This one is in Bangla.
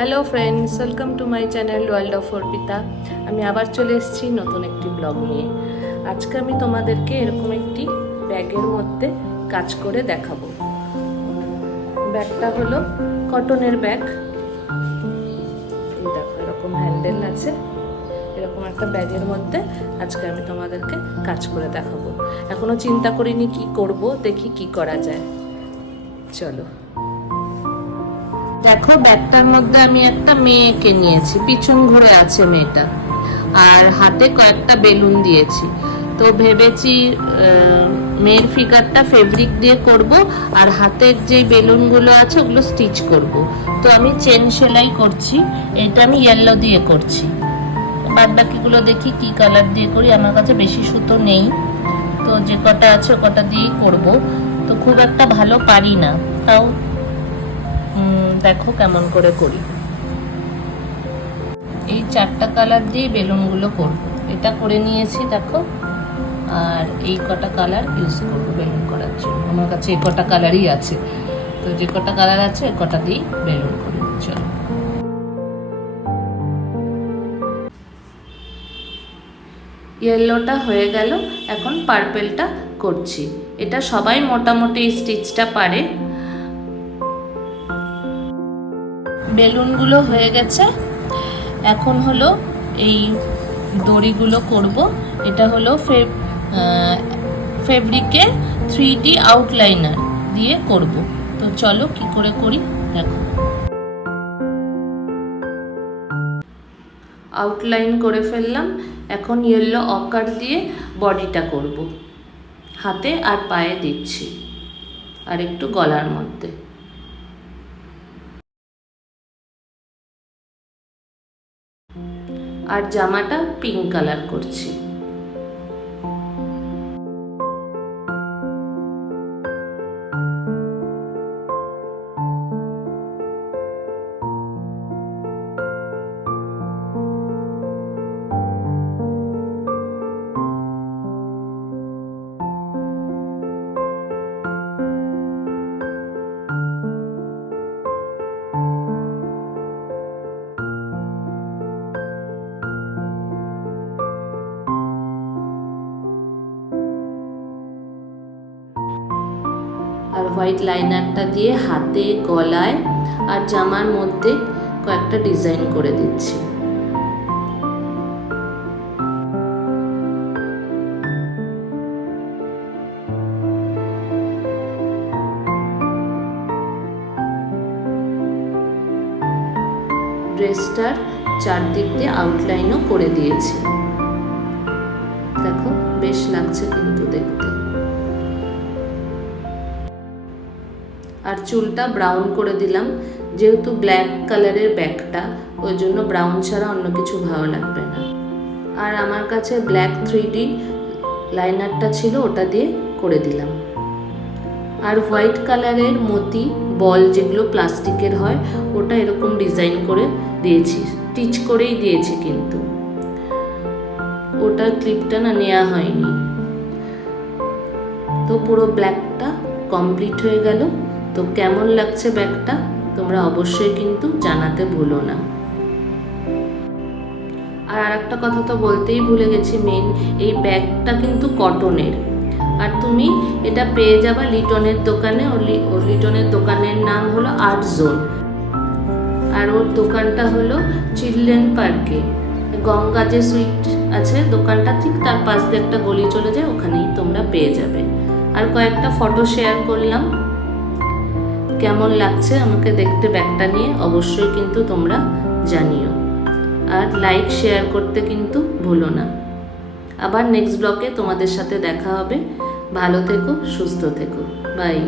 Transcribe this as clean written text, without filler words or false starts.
Hello friends, welcome to my channel world of Arpita. আমি আবার চলে এসেছি নতুন একটি ব্লগ নিয়ে। আজকে আমি তোমাদেরকে এরকম একটি ব্যাগের মধ্যে কাজ করে দেখাবো। ব্যাগটা হলো কটনের ব্যাগ। এই দেখো, এরকম হ্যান্ডেল আছে। এরকম একটা ব্যাগের মধ্যে আজকে আমি তোমাদেরকে কাজ করে দেখাবো। এখনো চিন্তা করিনি কি করব, দেখি কি করা যায়। চলো। দেখো, ব্যাগটার মধ্যে আমি একটা মেয়েকে নিয়েছি, পিছন ঘুরে আছে মেয়েটা, আর হাতে কয়েকটা বেলুন দিয়েছি। তো ভেবেছি মেয়ের ফিগারটা ফেব্রিক দিয়ে করব, আর হাতের যে বেলুনগুলো আছে ওগুলো স্টিচ করব। তো আমি চেন সেলাই করছি, এটা আমি ইয়েলো দিয়ে করছি। বাদ বাকিগুলো দেখি কি কালার দিয়ে করি। আমার কাছে বেশি সুতো নেই, তো যে কটা আছে ও কটা দিয়েই করব। তো খুব একটা ভালো পারি না, তাও দেখো কেমন করে করি। এই 4টা কালার দিয়ে বেলুনগুলো করব। এটা করে নিয়েছি দেখো, আর এই কটা কালার ইউজ করবো বেলুন করার জন্য। আমার কাছে এই কটা কালারই আছে, তো যে কটা কালার আছে এই কটা দিয়ে বেলুন করব। চলো। ইয়েলোটা হয়ে গেল, এখন পার্পেলটা করছি। এটা সবাই মোটামুটি স্টিচটা পারে। বেলুনগুলো হয়ে গেছে, এখন হলো এই দড়িগুলো করব। এটা হলো ফেব্রিকের 3D আউটলাইনার দিয়ে করব। তো চলো কি করে করি দেখো। আউটলাইন করে ফেললাম, এখন ইয়েলো অকার দিয়ে বডিটা করব। হাতে আর পায়ে দিচ্ছি, আর একটু গলার মধ্যে। আর জামাটা পিঙ্ক কালার করছি। আর হোয়াইট লাইনারটা দিয়ে হাতে, গলায় আর জামার মধ্যে কয়েকটা ডিজাইন করে দিচ্ছি। ড্রেসটার চারদিক দিয়ে আউটলাইনও করে দিয়েছি। দেখো, বেশ লাগছে কিন্তু দেখতে। আর চুলটা ব্রাউন করে দিলাম, যেহেতু ব্ল্যাক কালারের ব্যাগটা, ওই জন্য ব্রাউন ছাড়া অন্য কিছু ভালো লাগবে না। আর আমার কাছে ব্ল্যাক 3D লাইনারটা ছিল, ওটা দিয়ে করে দিলাম। আর হোয়াইট কালারের মতি বল, যেগুলো প্লাস্টিকের হয়, ওটা এরকম ডিজাইন করে দিয়েছি, স্টিচ করেই দিয়েছি, কিন্তু ওটার ক্লিপটা না নেওয়া হয়নি। তো পুরো ব্ল্যাকটা কমপ্লিট হয়ে গেল। তো কেমন লাগছে ব্যাগটা তোমরা অবশ্যই কিন্তু জানাতে ভুলো না। আর একটা কথা তো বলতেই ভুলে গেছি, মেন এই ব্যাগটা কিন্তু কটনের। আর তুমি এটা পেয়ে যাবা লিটনের দোকানে। ওর লিটনের দোকানের নাম হলো আর্ট জোন, আর ওর দোকানটা হলো চিলড্রেন পার্কে। গঙ্গা যে সুইট আছে দোকানটা, ঠিক তার পাশ দিয়ে একটা গলি চলে যায়, ওখানেই তোমরা পেয়ে যাবে। আর কয়েকটা ফটো শেয়ার করলাম। কেমন লাগছে আমাকে দেখতে ব্যাগটা নিয়ে অবশ্যই কিন্তু তোমরা জানিও। আর লাইক শেয়ার করতে কিন্তু ভুলো না। আবার নেক্সট ব্লগে তোমাদের সাথে দেখা হবে। ভালো থেকো, সুস্থ থেকো, বাই।